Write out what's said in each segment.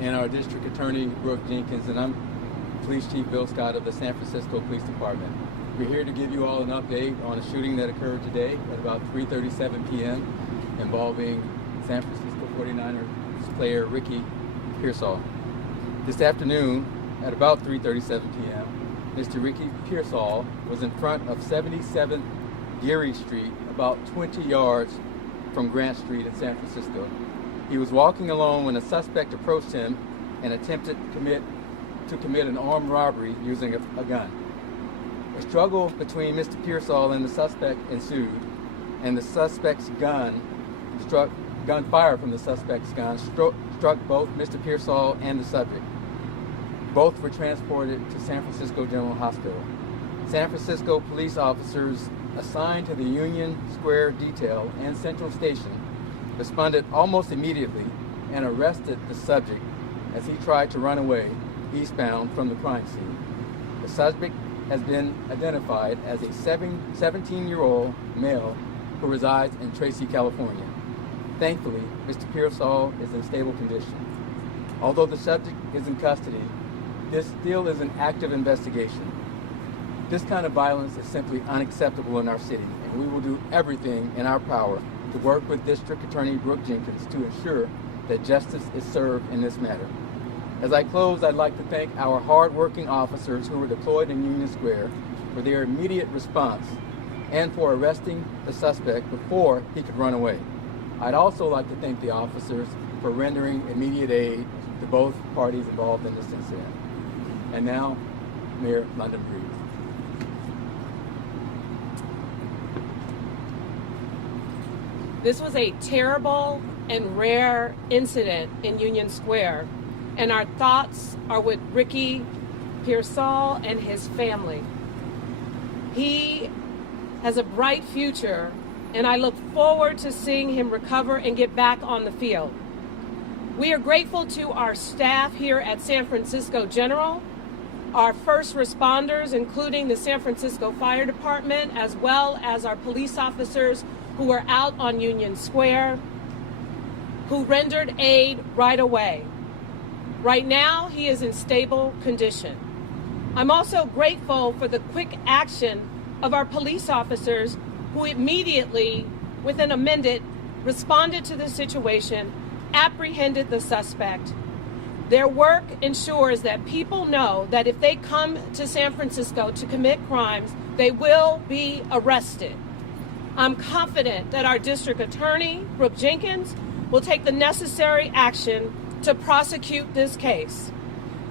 and our District Attorney, Brooke Jenkins, and I'm Police Chief Bill Scott of the San Francisco Police Department. We're here to give you all an update on a shooting that occurred today at about 3:37 p.m. involving San Francisco 49ers player Ricky Pearsall. This afternoon, at about 3:37 p.m., Mr. Ricky Pearsall was in front of 77 Geary Street, about 20 yards from Grant Street in San Francisco. He was walking alone when a suspect approached him and attempted to commit an armed robbery using a gun. A struggle between Mr. Pearsall and the suspect ensued, and the suspect's gunfire from the suspect's gun struck both Mr. Pearsall and the subject. Both were transported to San Francisco General Hospital. San Francisco police officers assigned to the Union Square detail and Central Station responded almost immediately and arrested the subject as he tried to run away eastbound from the crime scene. The subject has been identified as a 17-year-old male who resides in Tracy, California. Thankfully, Mr. Pearsall is in stable condition. Although the subject is in custody, this still is an active investigation. This kind of violence is simply unacceptable in our city, and we will do everything in our power to work with District Attorney Brooke Jenkins to ensure that justice is served in this matter. As I close, I'd like to thank our hard-working officers who were deployed in Union Square for their immediate response and for arresting the suspect before he could run away. I'd also like to thank the officers for rendering immediate aid to both parties involved in this incident. And now, Mayor London Breed. This was a terrible and rare incident in Union Square, and our thoughts are with Ricky Pearsall and his family. He has a bright future, and I look forward to seeing him recover and get back on the field. We are grateful to our staff here at San Francisco General, our first responders, including the San Francisco Fire Department, as well as our police officers who are out on Union Square, who rendered aid right away. Right now, he is in stable condition. I'm also grateful for the quick action of our police officers who immediately, within a minute, responded to the situation, apprehended the suspect. Their work ensures that people know that if they come to San Francisco to commit crimes, they will be arrested. I'm confident that our district attorney, Brooke Jenkins, will take the necessary action to prosecute this case.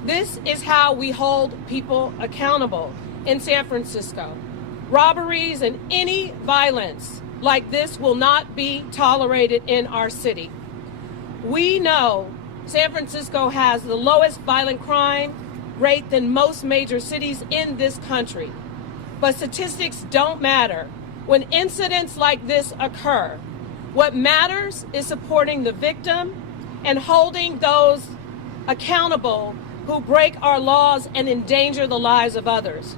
This is how we hold people accountable in San Francisco. Robberies and any violence like this will not be tolerated in our city. We know San Francisco has the lowest violent crime rate than most major cities in this country. But statistics don't matter when incidents like this occur. What matters is supporting the victim and holding those accountable who break our laws and endanger the lives of others.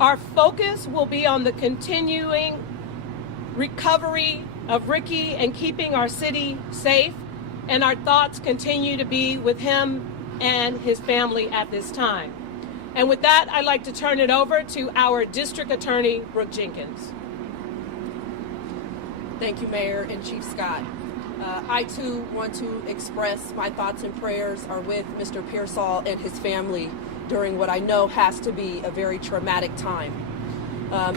Our focus will be on the continuing recovery of Ricky and keeping our city safe, and our thoughts continue to be with him and his family at this time. And with that, I'd like to turn it over to our District Attorney, Brooke Jenkins. Thank you, Mayor and Chief Scott. I, too, want to express my thoughts and prayers are with Mr. Pearsall and his family during what I know has to be a very traumatic time.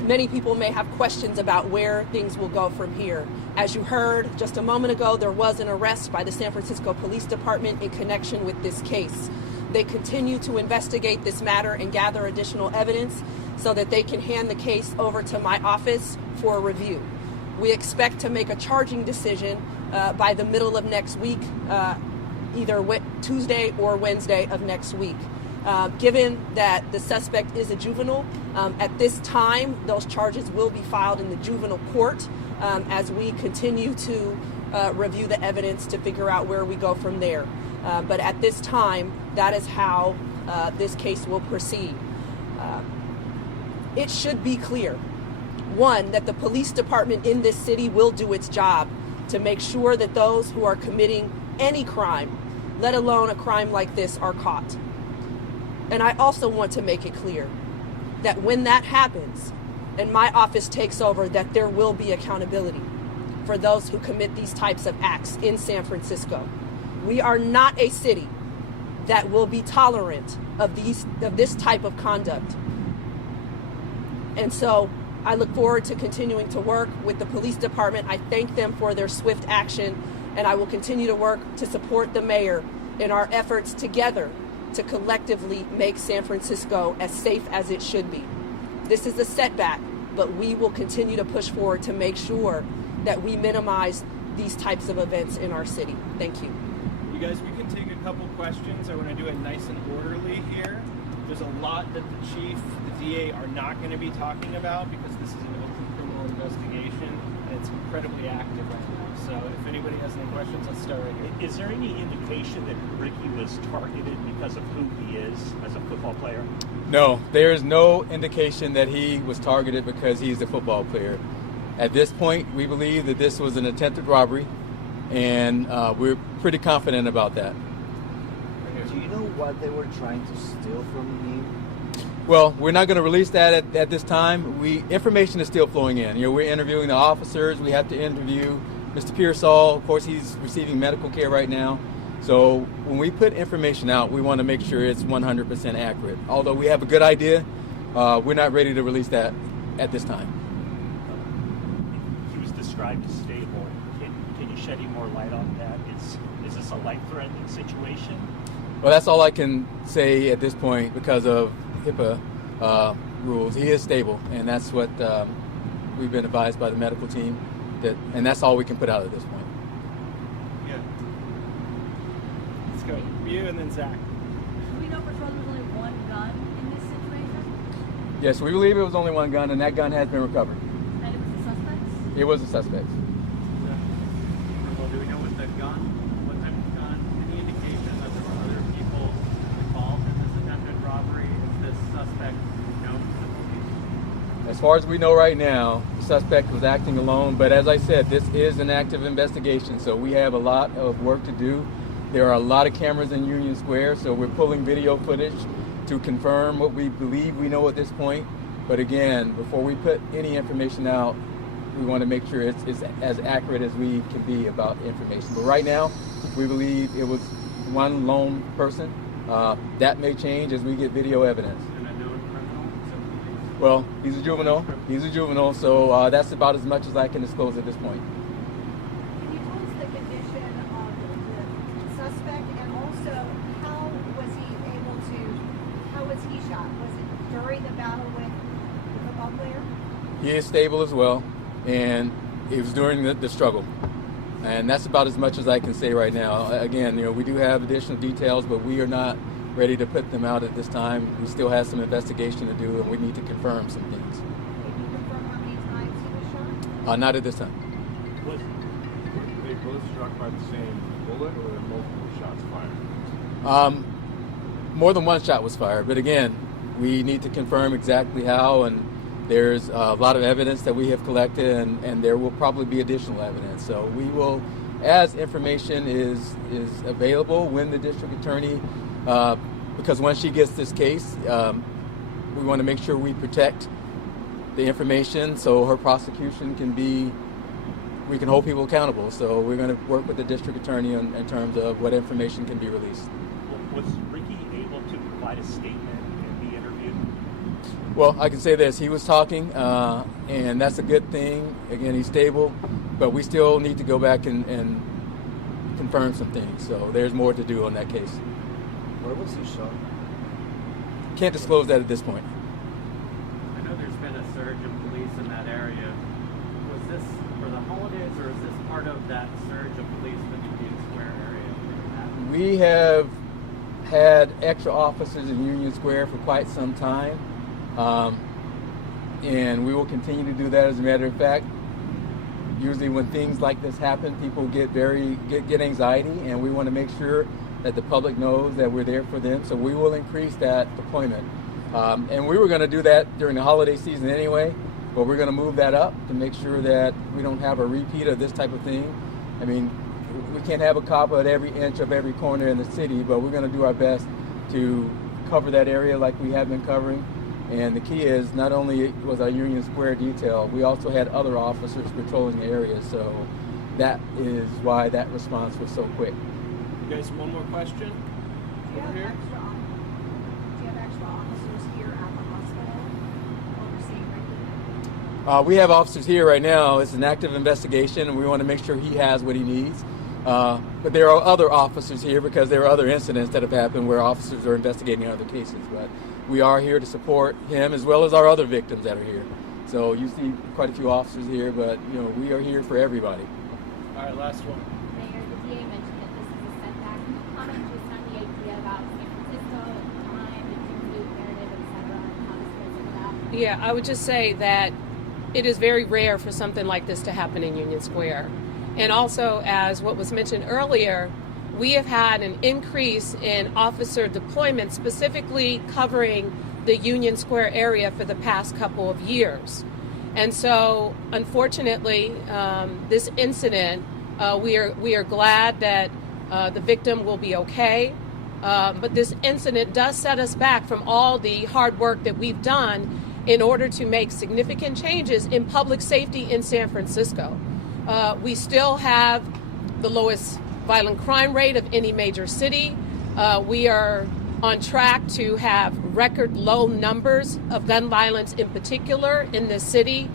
Many people may have questions about where things will go from here. As you heard just a moment ago, there was an arrest by the San Francisco Police Department in connection with this case. They continue to investigate this matter and gather additional evidence so that they can hand the case over to my office for review. We expect to make a charging decision by the middle of next week, either Tuesday or Wednesday of next week. Given that the suspect is a juvenile, at this time, those charges will be filed in the juvenile court as we continue to review the evidence to figure out where we go from there. But at this time, that is how this case will proceed. It should be clear, one, that the police department in this city will do its job to make sure that those who are committing any crime let alone a crime like this, are caught. And I also want to make it clear that when that happens and my office takes over, that there will be accountability for those who commit these types of acts in San Francisco. We are not a city that will be tolerant of this type of conduct. And so I look forward to continuing to work with the police department. I thank them for their swift action, and I will continue to work to support the mayor in our efforts together to collectively make San Francisco as safe as it should be. This is a setback, but we will continue to push forward to make sure that we minimize these types of events in our city. Thank you. You guys, we can take a couple questions. I want to do it nice and orderly here. There's a lot that the chief, the DA are not going to be talking about because this is an open criminal investigation and it's incredibly active right now. So if anybody has any questions, let's start right here. Is there any indication that Ricky was targeted because of who he is as a football player? No, there is no indication that he was targeted because he's a football player. At this point, we believe that this was an attempted robbery, and we're pretty confident about that. Do you know what they were trying to steal from him? Well, we're not going to release that at this time. Information is still flowing in. We're interviewing the officers. We have to interview Mr. Pearsall. Of course, he's receiving medical care right now. So when we put information out, we want to make sure it's 100% accurate. Although we have a good idea, we're not ready to release that at this time. He was described as stable. Can you shed any more light on that? Is this a life-threatening situation? Well, that's all I can say at this point because of HIPAA rules. He is stable, and that's what we've been advised by the medical team, and that's all we can put out at this point. Yeah. Let's go. You and then Zach. Do we know for sure there's only one gun in this situation? Yes, we believe it was only one gun, and that gun has been recovered. And it was the suspects? It was a suspect. Well, do we know what the gun, what type of gun, any indication that there were other people involved in this attempted robbery? Is this suspect known to the police? As far as we know right now, the suspect was acting alone, but as I said, this is an active investigation, so we have a lot of work to do. There are a lot of cameras in Union Square, so we're pulling video footage to confirm what we believe we know at this point. But again, before we put any information out, we want to make sure it's as accurate as we can be about information. But right now, we believe it was one lone person. That may change as we get video evidence. And a known criminal? Well, he's a juvenile. He's a juvenile, so that's about as much as I can disclose at this point. Can you tell us the condition of the suspect and also how was he shot? Was it during the battle with the football player? He is stable as well, and it was during the struggle. And that's about as much as I can say right now. Again, we do have additional details, but we are not ready to put them out at this time. We still have some investigation to do, and we need to confirm some things. Can you confirm how many times he was shot? Not at this time. Were they both struck by the same bullet, or were multiple shots fired? More than one shot was fired, but again, we need to confirm exactly how, and there's a lot of evidence that we have collected, and there will probably be additional evidence. So we will, as information is available, when the district attorney, because once she gets this case, we want to make sure we protect the information so her prosecution we can hold people accountable. So we're going to work with the district attorney in terms of what information can be released. Was Ricky able to provide a statement and be interviewed? Well, I can say this. He was talking, and that's a good thing. Again, he's stable, but we still need to go back and confirm some things. So there's more to do on that case. Where was he shot? Can't disclose that at this point. I know there's been a surge of police in that area. Was this for the holidays, or is this part of that surge of police in the Union Square area? We have had extra officers in Union Square for quite some time, and we will continue to do that. As a matter of fact, usually when things like this happen, people get anxiety, and we want to make sure that the public knows that we're there for them. So we will increase that deployment, and we were going to do that during the holiday season anyway, but we're going to move that up to make sure that we don't have a repeat of this type of thing. I mean, we can't have a cop at every inch of every corner in the city, but we're going to do our best to cover that area like we have been covering. And the key is not only was our Union Square detail, we also had other officers patrolling the area, so that is why that response was so quick. You guys, one more question? Do you Over have here? extra officers here at the hospital overseeing Ricky? We have officers here right now. It's an active investigation, and we want to make sure he has what he needs. But there are other officers here because there are other incidents that have happened where officers are investigating other cases. But we are here to support him as well as our other victims that are here. So you see quite a few officers here, but we are here for everybody. All right, last one. Mayor, the DA mentioned that this is a setback. Can you comment just on the idea about San Francisco and crime and Duke narrative, et cetera, and how this fits into that? Yeah, I would just say that it is very rare for something like this to happen in Union Square. And also, as what was mentioned earlier, we have had an increase in officer deployment, specifically covering the Union Square area for the past couple of years. And so, unfortunately, this incident, we are glad that the victim will be okay. But this incident does set us back from all the hard work that we've done in order to make significant changes in public safety in San Francisco. We still have the lowest violent crime rate of any major city. We are on track to have record low numbers of gun violence in particular in this city.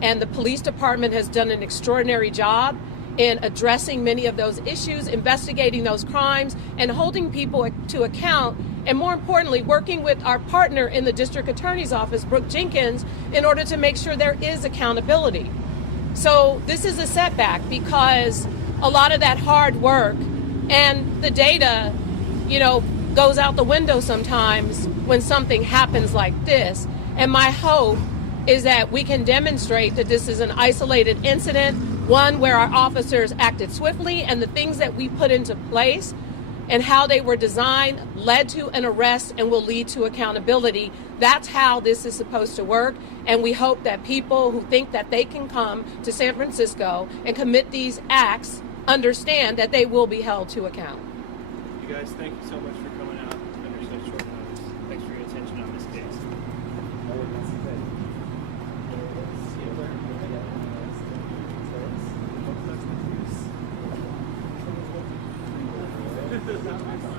And the police department has done an extraordinary job in addressing many of those issues, investigating those crimes, and holding people to account, and more importantly, working with our partner in the district attorney's office, Brooke Jenkins, in order to make sure there is accountability. So this is a setback because a lot of that hard work and the data, goes out the window sometimes when something happens like this. And my hope is that we can demonstrate that this is an isolated incident, one where our officers acted swiftly, and the things that we put into place and how they were designed led to an arrest and will lead to accountability. That's how this is supposed to work. And we hope that people who think that they can come to San Francisco and commit these acts understand that they will be held to account. You guys, thank you so much for coming out under such short notice. Thanks for your attention on this case. That's